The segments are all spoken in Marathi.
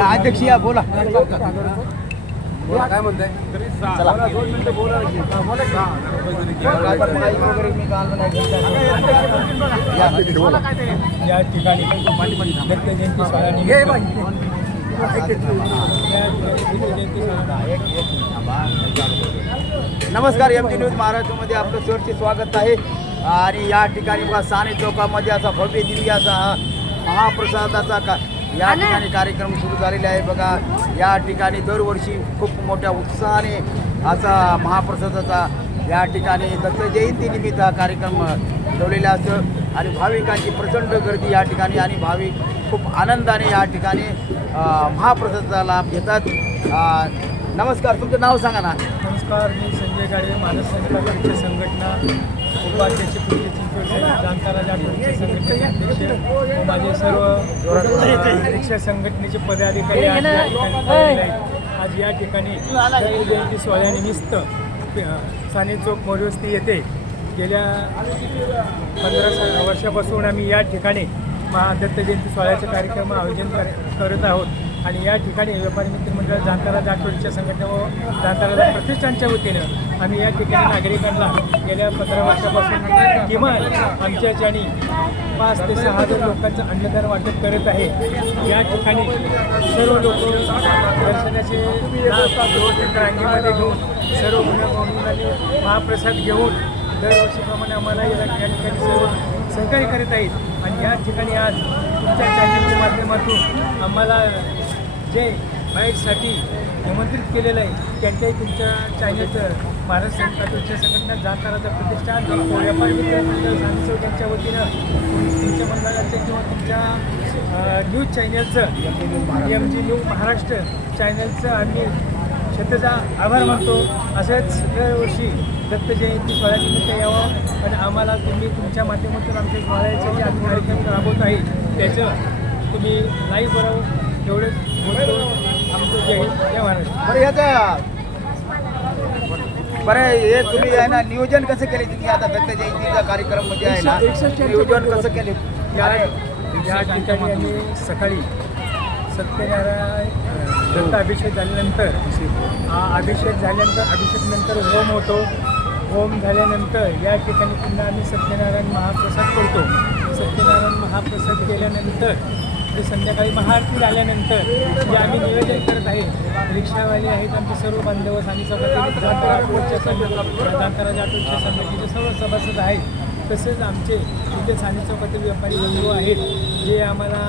या अध्यक्ष या बोला. काय म्हणताय? या ठिकाणी दत्त जयंती. नमस्कार एम टी न्यूज महाराष्ट्रामध्ये आपलं सरचे स्वागत आहे. आणि या ठिकाणी साने चौकामध्ये असा भव्य दिव्य असा हा महाप्रसादाचा का या ठिकाणी कार्यक्रम सुरू झालेले आहे. बघा या ठिकाणी दरवर्षी खूप मोठ्या उत्साहाने असा महाप्रसादाचा या ठिकाणी दत्त जयंती निमित्त हा कार्यक्रम ठेवलेला असतं. आणि भाविकांची प्रचंड गर्दी या ठिकाणी आणि भाविक खूप आनंदाने या ठिकाणी महाप्रसादाचा लाभ घेतात. नमस्कार तुमचं नाव सांगा ना. नमस्कार मी संजय गाडे मानस संघटनाचे संघटना उपाध्यक्ष संघटना चिंचवड जाणकाराज आठवडीचे संघटनेचे अध्यक्ष व माझे सर्व रिक्षा संघटनेचे पदाधिकारी आज या ठिकाणी आज या ठिकाणी जयंती सोहळ्यानिमित्त साने चौक मोरवस्ती येथे गेल्या पंधरा वर्षापासून आम्ही या ठिकाणी महा दत्त जयंती सोहळ्याचे कार्यक्रम आयोजन कर करत आहोत. आणि या ठिकाणी व्यापारी मित्र मंडळ जाणकारा जाटवडीच्या संघटना व जाणकारा प्रतिष्ठानच्या वतीनं आम्ही या ठिकाणी नागरिकांना गेल्या पंधरा वर्षापासून किमान आमच्याच्यानी पाच ते सहा हजार लोकांचं अन्नदान वाटप करत आहे या ठिकाणी सर्व लोक दर्शनाचे रांगेमध्ये घेऊन सर्व गुन्हेगारांनी महाप्रसाद घेऊन दरवर्षीप्रमाणे आम्हाला या या ठिकाणी सर्व सहकार्य करत आहेत. आणि या ठिकाणी आज तुमच्या चॅनलच्या माध्यमातून आम्हाला जे बाईटसाठी निमंत्रित केलेलं आहे त्यांच्याही तुमच्या चॅनलचं महाराष्ट्र सरकारच्या संघटना जाणकाराचा प्रतिष्ठान व्यापारी मित्र मंडळ वतीनं तुमच्या मंडळाचं किंवा तुमच्या न्यूज चॅनलचं एम जी न्यूज महाराष्ट्र चॅनलचं आम्ही शतचा आभार मानतो. असंच दरवर्षी दत्त जयंती सोहळ्यानिमित्त यावं आणि आम्हाला तुम्ही तुमच्या माध्यमातून आमच्या सोहळ्याचे जे आम्ही कार्यक्रम राबवत आहे त्याचं तुम्ही लाईव्ह करावं एवढंच बोलतो आमचं जय हिंद जय महाराष्ट्र बरं हे तुम्ही आहे ना नियोजन कसं केले तुम्ही आता दत्त जयंतीचा कार्यक्रममध्ये आहे ना नियोजन कसं केले? या ठिकाणी आम्ही सकाळी सत्यनारायण दत्त अभिषेक झाल्यानंतर हा अभिषेक झाल्यानंतर अभिषेकनंतर होम होतो. होम झाल्यानंतर या ठिकाणी पुन्हा आम्ही सत्यनारायण महाप्रसाद करतो. सत्यनारायण महाप्रसाद केल्यानंतर ते संध्याकाळी महाआरती झाल्यानंतर जे आम्ही निवेदन करत आहे रिक्षावाले आहेत आमचे सर्व बांधव आणि सभापती जाणकाराच्या जाणकारा संघटनेचे सर्व सभासद आहेत. तसेच आमचे इथे साने चौकातील व्यापारी बंधू आहेत जे आम्हाला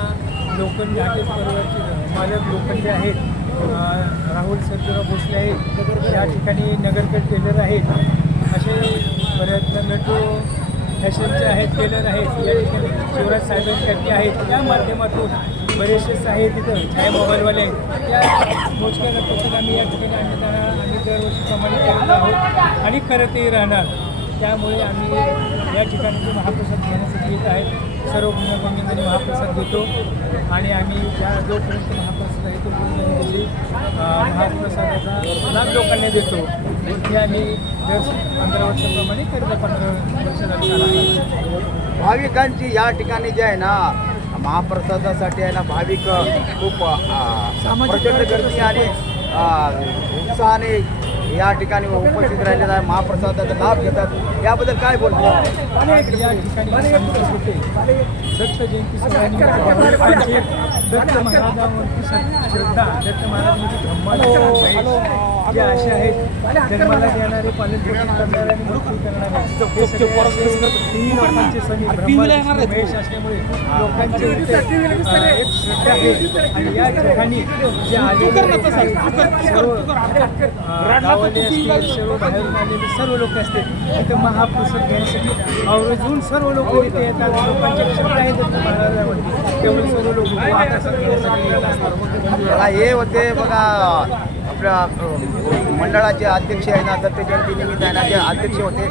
लोखंड घाटे परिवारचे मालक लोखंडे आहेत राहुल सर्जेराव भोसले आहेत या ठिकाणी नगरकर टेलर आहेत. असे पर्यटन मेट्रो फॅशनचे आहेत टेलर आहेत या ठिकाणी शिवराज साहेब कॅटी आहेत. या माध्यमातून बरेचसे आहेत तिथं काय मोबाईलवाले आहेत. त्या मोजक्या रकमेतून आम्ही या ठिकाणी अन्नदान आम्ही दरवर्षीप्रमाणे करत आहोत आणि करतही राहणार. त्यामुळे आम्ही या ठिकाणी महाप्रसाद घेण्यासाठी येत आहेत. सर्व गुन्हेगारांनी महाप्रसाद घेतो. आणि आम्ही ज्या जोपर्यंत महाप्रसाद आहे आम्ही त्याची महाप्रसादाचा लाभ लोकांना देतो हे आम्ही दर पंधरा वर्षाप्रमाणे करतो पंधरा वर्ष झाली भाविकांची या ठिकाणी जे आहे ना महाप्रसादासाठी आहे ना भाविक खूप प्रचंड गर्दी आणि उत्साहाने या ठिकाणी उपस्थित राहिलेला आहे महाप्रसादाचा लाभ घेतात. याबद्दल काय बोलतो या ठिकाणी सांगत होते दत्त जयंती सोहळ्यानिमित्त आमचे दत्त महाराजांवरती श्रद्धा दत्त महाराजांची ब्रह्मांड जे असे आहेत जन्माला देणारे पालन पोषण करणारे आणि मृत्यू करणारे हे सगळे असे तीन लोकांचे सगळे ब्रह्मा महेश असल्यामुळे लोकांचे इथे, अ, एक श्रद्धा आहे. आणि या ठिकाणी जे आलेले आहेत, सर्व बाहेरून आलेले लोक असतील इथे महाप्रसाद घेण्यासाठी आवर्जून सर्व लोक इथे येतात. लोकांची श्रद्धा आहे त्यामुळे सर्व लोक मला हे होते बघा. आपल्या मंडळाचे अध्यक्ष आहे ना दत्त जयंती निमित्त आहे ना ते अध्यक्ष होते.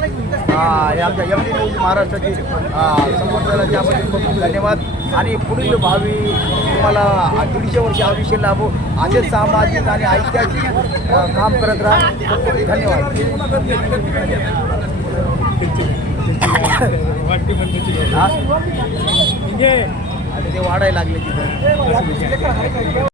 आमच्या डी न्यूज महाराष्ट्राची संपर्काला त्याबद्दल खूप खूप धन्यवाद. आणि पुढील भावी तुम्हाला दीडशे वर्ष आयुष्य लाभो असेच सामाजिक आणि ऐतिहासिक काम करत राहा. धन्यवाद. ते वाढायला लागले तिथे.